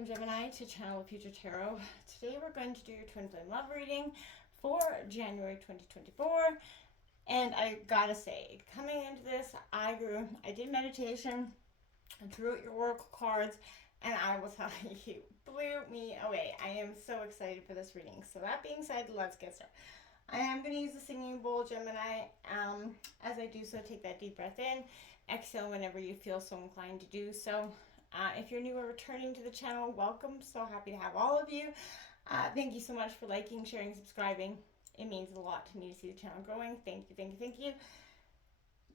Welcome, Gemini, to Channel of Future Tarot. Today we're going to do your twin flame love reading for January 2024. And I gotta say, coming into this, I did meditation, I drew out your oracle cards, and I will tell you, blew me away. I am so excited for this reading. So that being said, let's get started. I am going to use the singing bowl, Gemini. As I do so, take that deep breath in. Exhale whenever you feel so inclined to do so. If you're new or returning to the channel, welcome. So happy to have all of you. Thank you so much for liking, sharing, subscribing. It means a lot to me to see the channel growing. Thank you, thank you, thank you.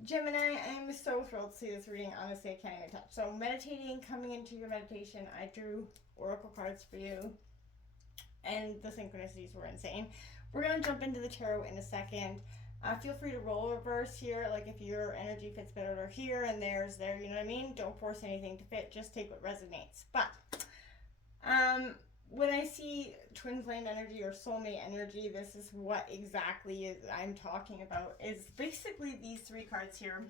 Gemini, I am so thrilled to see this reading. Honestly, I can't even touch. So meditating, coming into your meditation, I drew oracle cards for you. And the synchronicities were insane. We're going to jump into the tarot in a second. Feel free to roll reverse here, like if your energy fits better here and theirs there, you know what I mean? Don't force anything to fit, just take what resonates. But when I see twin flame energy or soulmate energy, this is what exactly I'm talking about, is basically these three cards here.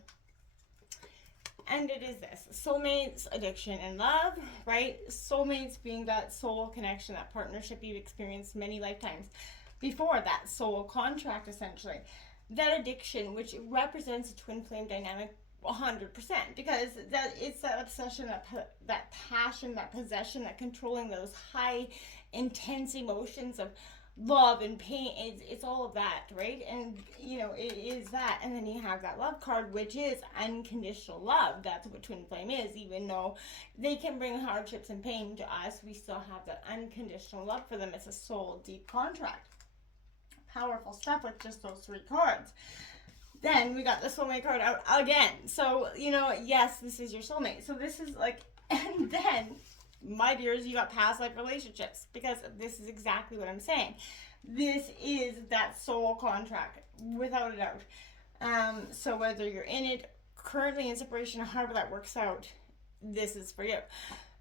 And it is this: soulmates, addiction, and love, right? Soulmates being that soul connection, that partnership you've experienced many lifetimes before, that soul contract essentially. That addiction, which represents a twin flame dynamic 100%, because that it's that obsession, that passion, that possession, that controlling those high intense emotions of love and pain. It's all of that, right? And you know, it is that. And then you have that love card, which is unconditional love. That's what twin flame is. Even though they can bring hardships and pain to us, we still have that unconditional love for them. It's a soul deep contract. Powerful stuff with just those three cards. Then we got the soulmate card out again. So, you know, yes, this is your soulmate. So this is like, and then, my dears, you got past life relationships, because this is exactly what I'm saying. This is that soul contract, without a doubt. So whether you're in it, currently in separation, or however that works out, this is for you.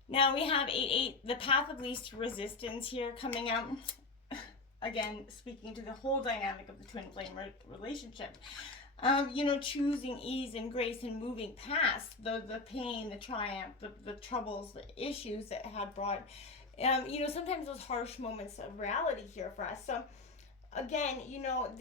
Now we have 8-8, the path of least resistance here coming out. Again, speaking to the whole dynamic of the twin flame relationship. You know, choosing ease and grace and moving past the pain, the triumph, the troubles, the issues that have brought, you know, sometimes those harsh moments of reality here for us. So, again, you know,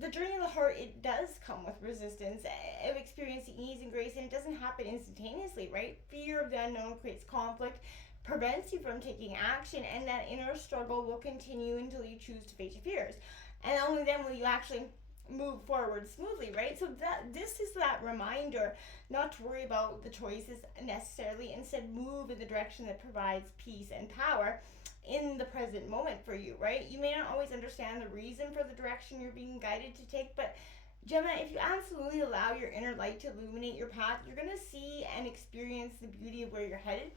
the journey of the heart, it does come with resistance of experiencing ease and grace, and it doesn't happen instantaneously, right? Fear of the unknown creates conflict, prevents you from taking action, and that inner struggle will continue until you choose to face your fears. And only then will you actually move forward smoothly, right? So this is that reminder not to worry about the choices necessarily, instead move in the direction that provides peace and power in the present moment for you, right? You may not always understand the reason for the direction you're being guided to take, but Gemini, if you absolutely allow your inner light to illuminate your path, you're going to see and experience the beauty of where you're headed.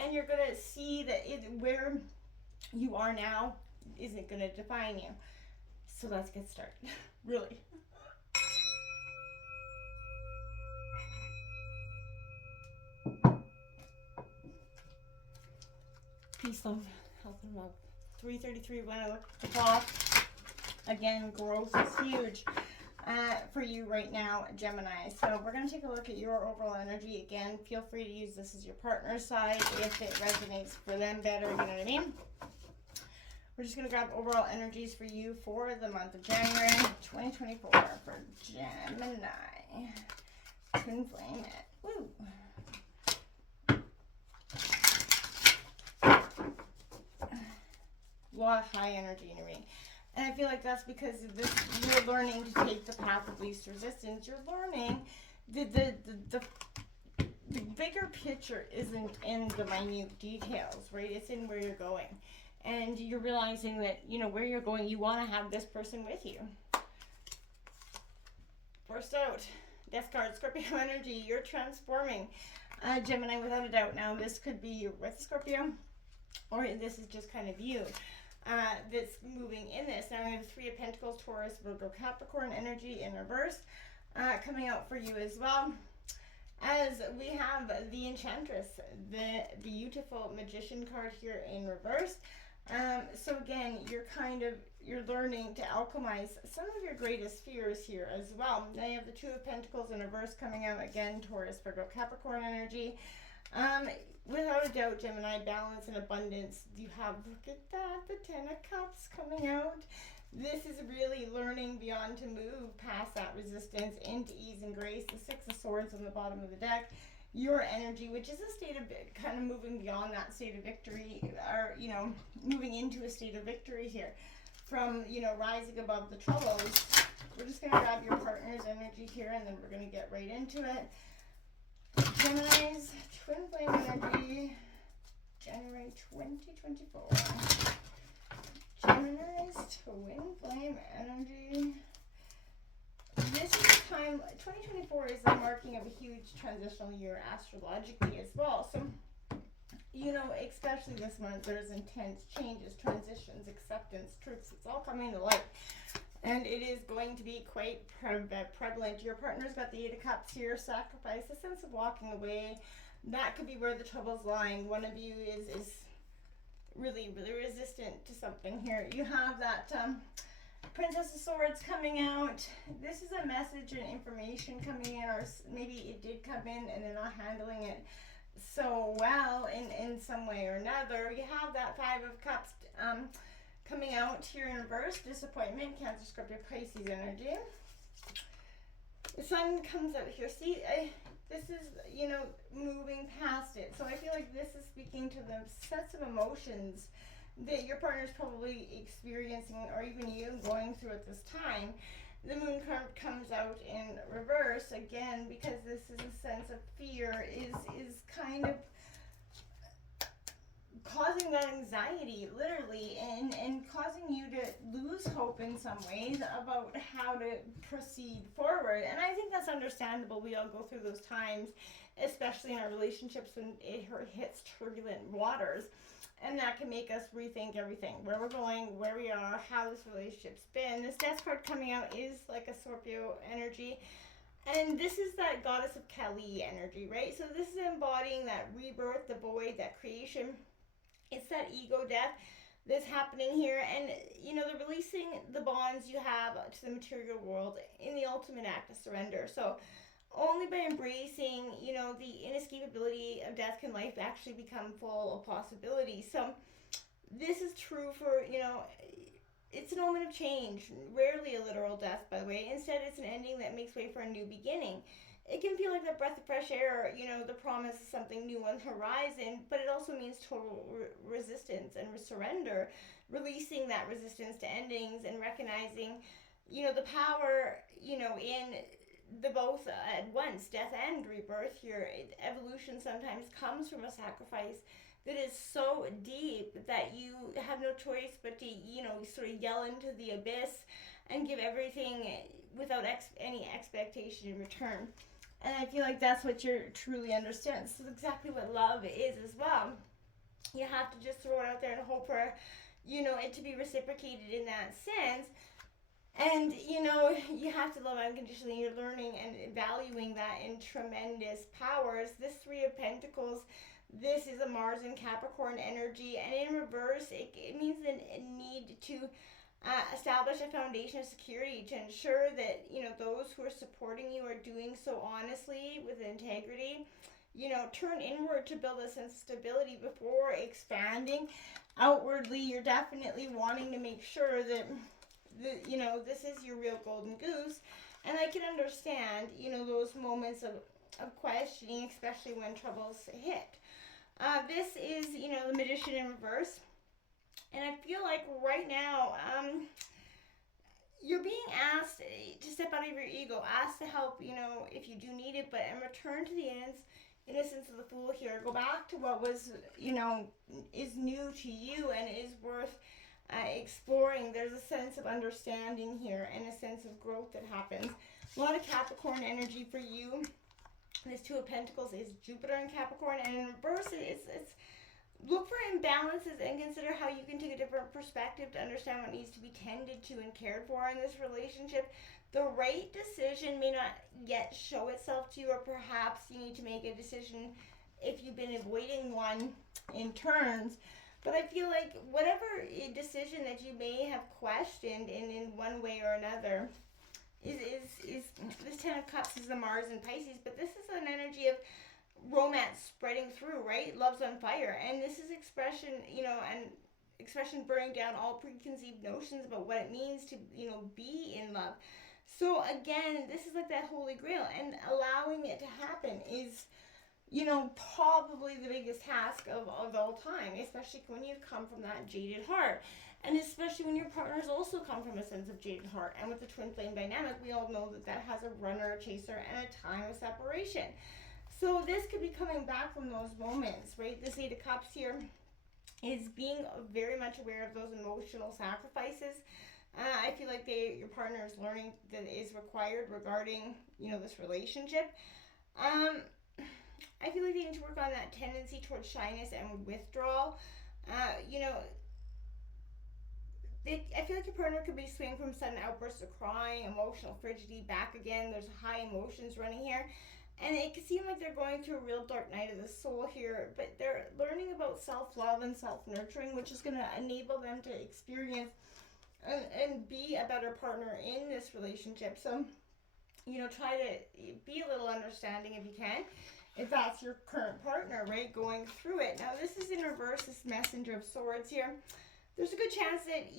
And you're going to see that where you are now isn't going to define you. So let's get started. Really. Peace, love, health, and love. 333 when I look at the clock. Again, growth is huge for you right now, Gemini. So we're going to take a look at your overall energy. Again, feel free to use this as your partner's side if it resonates for them better, you know what I mean? We're just going to grab overall energies for you for the month of January 2024 for Gemini. Twin flame it. Woo! A lot of high energy in your reading. And I feel like that's because you're learning to take the path of least resistance. You're learning the bigger picture isn't in the minute details, right? It's in where you're going. And you're realizing that, you know, where you're going, you want to have this person with you. First out, Death card, Scorpio energy. You're transforming, Gemini, without a doubt. Now, this could be you with Scorpio, or this is just kind of you that's moving in this. Now we have Three of Pentacles, Taurus, Virgo, Capricorn energy in reverse coming out for you as well. As we have the Enchantress, the beautiful Magician card here in reverse. So again, you're learning to alchemize some of your greatest fears here as well. Now you have the Two of Pentacles in reverse coming out again, Taurus, Virgo, Capricorn energy. Without a doubt, Gemini, balance and abundance. You have, look at that, the Ten of Cups coming out. This is really learning beyond to move past that resistance into ease and grace. The Six of Swords on the bottom of the deck. Your energy, which is a state of kind of moving beyond that state of victory, or, you know, moving into a state of victory here. From, you know, rising above the troubles. We're just going to grab your partner's energy here, and then we're going to get right into it. Gemini's twin flame energy, January 2024. Gemini's twin flame energy. This is a time, 2024 is the marking of a huge transitional year astrologically as well. So, you know, especially this month, there's intense changes, transitions, acceptance, truths. It's all coming to light. And it is going to be quite prevalent. Your partner's got the Eight of Cups here, sacrifice, a sense of walking away. That could be where the trouble's lying. One of you is really, really resistant to something here. You have that Princess of Swords coming out. This is a message and information coming in, or maybe it did come in and they're not handling it so well in some way or another. You have that Five of Cups coming out here in reverse, disappointment, Cancer, Scorpio, Pisces energy. The Sun comes out here. See, this is, you know, moving past it. So I feel like this is speaking to the sets of emotions that your partner is probably experiencing, or even you going through at this time. The Moon card comes out in reverse again, because this is a sense of fear, is kind of causing that anxiety, literally, and causing you to lose hope in some ways about how to proceed forward. And I think that's understandable. We all go through those times, especially in our relationships when it hits turbulent waters. And that can make us rethink everything, where we're going, where we are, how this relationship's been. This Death card coming out is like a Scorpio energy. And this is that Goddess of Kali energy, right? So this is embodying that rebirth, the void, that creation. It's that ego death that's happening here. And, you know, the releasing the bonds you have to the material world in the ultimate act of surrender. So only by embracing, you know, the inescapability of death can life actually become full of possibilities. So this is true for, you know, it's an omen of change. Rarely a literal death, by the way. Instead, it's an ending that makes way for a new beginning. It can feel like that breath of fresh air, you know, the promise of something new on the horizon, but it also means total resistance and surrender, releasing that resistance to endings and recognizing, you know, the power, you know, in the both at once, death and rebirth here. Evolution sometimes comes from a sacrifice that is so deep that you have no choice but to, you know, sort of yell into the abyss and give everything without any expectation in return. And I feel like that's what you're truly understand. This is exactly what love is as well. You have to just throw it out there and hope for, you know, it to be reciprocated in that sense. And, you know, you have to love unconditionally. You're learning and valuing that in tremendous powers. This Three of Pentacles, this is a Mars and Capricorn energy. And in reverse, it means the need to establish a foundation of security to ensure that, you know, those who are supporting you are doing so honestly with integrity. You know, turn inward to build a sense of stability before expanding outwardly. You're definitely wanting to make sure that, you know, this is your real golden goose. And I can understand, you know, those moments of questioning, especially when troubles hit. This is, you know, the Magician in reverse. And I feel like right now, you're being asked to step out of your ego, asked to help, you know, if you do need it, but and return to the innocence of the Fool here. Go back to what was, you know, is new to you and is worth exploring. There's a sense of understanding here and a sense of growth that happens. A lot of Capricorn energy for you. This Two of Pentacles is Jupiter in Capricorn, and in reverse, it's look for imbalances and consider how you can take a different perspective to understand what needs to be tended to and cared for in this relationship. The right decision may not yet show itself to you, or perhaps you need to make a decision if you've been avoiding one in turns. But I feel like whatever decision that you may have questioned in one way or another is this Ten of Cups is the Mars and Pisces, but this is an energy of romance spreading through, right? Love's on fire. And this is expression, and expression burning down all preconceived notions about what it means to, be in love. So again, this is like that holy grail, and allowing it to happen is, probably the biggest task of all time, especially when you've come from that jaded heart. And especially when your partners also come from a sense of jaded heart. And with the twin flame dynamic, we all know that has a runner, a chaser, and a time of separation. So this could be coming back from those moments, right? This Eight of Cups here is being very much aware of those emotional sacrifices. I feel like your partner is learning that is required regarding, this relationship. I feel like they need to work on that tendency towards shyness and withdrawal. I feel like your partner could be swinging from sudden outbursts of crying, emotional frigidity, back again. There's high emotions running here. And it can seem like they're going through a real dark night of the soul here, but they're learning about self-love and self-nurturing, which is going to enable them to experience and be a better partner in this relationship. So, try to be a little understanding if you can, if that's your current partner, right, going through it. Now, this is in reverse, this Messenger of Swords here. There's a good chance that,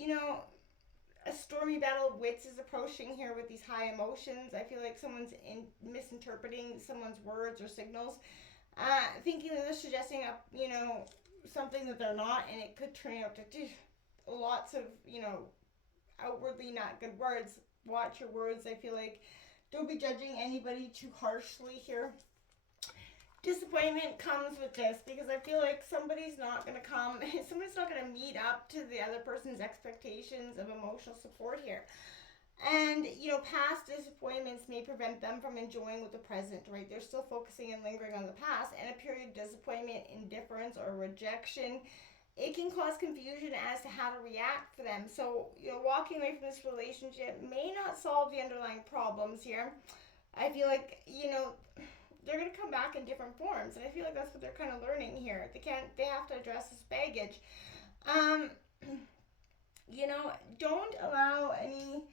a stormy battle of wits is approaching here with these high emotions. I feel like someone's misinterpreting someone's words or signals, thinking that they're suggesting something that they're not, and it could turn out to do lots of, outwardly not good words. Watch your words. I feel like don't be judging anybody too harshly here. Disappointment comes with this, because I feel like somebody's not going to meet up to the other person's expectations of emotional support here. And, past disappointments may prevent them from enjoying with the present, right? They're still focusing and lingering on the past, and a period of disappointment, indifference, or rejection, it can cause confusion as to how to react for them. So, walking away from this relationship may not solve the underlying problems here. I feel like, they're going to come back in different forms, and I feel like that's what they're kind of learning here. They have to address this baggage. Don't allow any,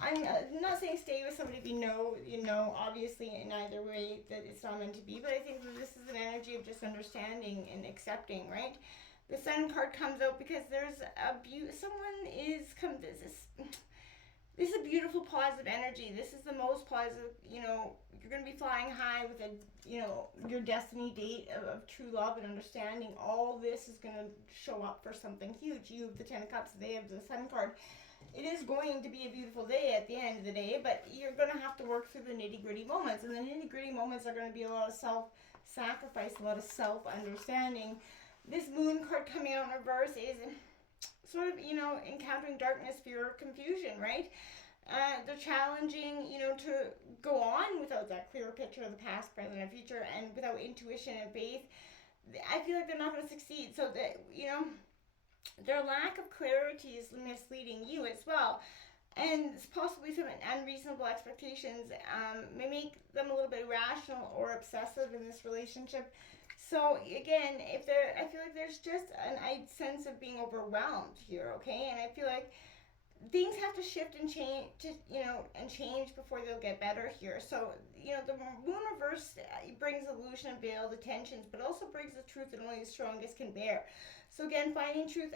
I'm not saying stay with somebody if you know, obviously in either way that it's not meant to be, but I think that this is an energy of just understanding and accepting, right? The Sun card comes out because there's this is a beautiful positive energy. This is the most positive, you're going to be flying high with your destiny date of true love and understanding. All this is going to show up for something huge. You have the 10 of Cups, they have the Sun card. It is going to be a beautiful day at the end of the day, but you're going to have to work through the nitty-gritty moments. And the nitty-gritty moments are going to be a lot of self-sacrifice, a lot of self-understanding. This Moon card coming out in reverse is sort of, encountering darkness, fear, confusion, right? They're challenging, to go on without that clear picture of the past, present, and future, and without intuition and faith. I feel like they're not going to succeed. So that, their lack of clarity is misleading you as well. And possibly some unreasonable expectations may make them a little bit irrational or obsessive in this relationship. So again, I feel like there's just a sense of being overwhelmed here, okay? And I feel like things have to shift and change before they'll get better here. So, the Moon reverse brings illusion and veiled attentions, but also brings the truth that only the strongest can bear. So again, finding true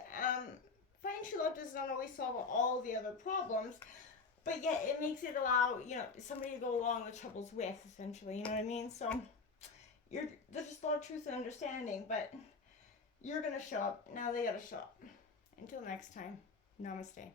love does not always solve all the other problems, but yet it makes it allow, somebody to go along the troubles with, essentially, you know what I mean? So there's just a lot of truth and understanding, but you're going to show up. Now they got to show up. Until next time, namaste.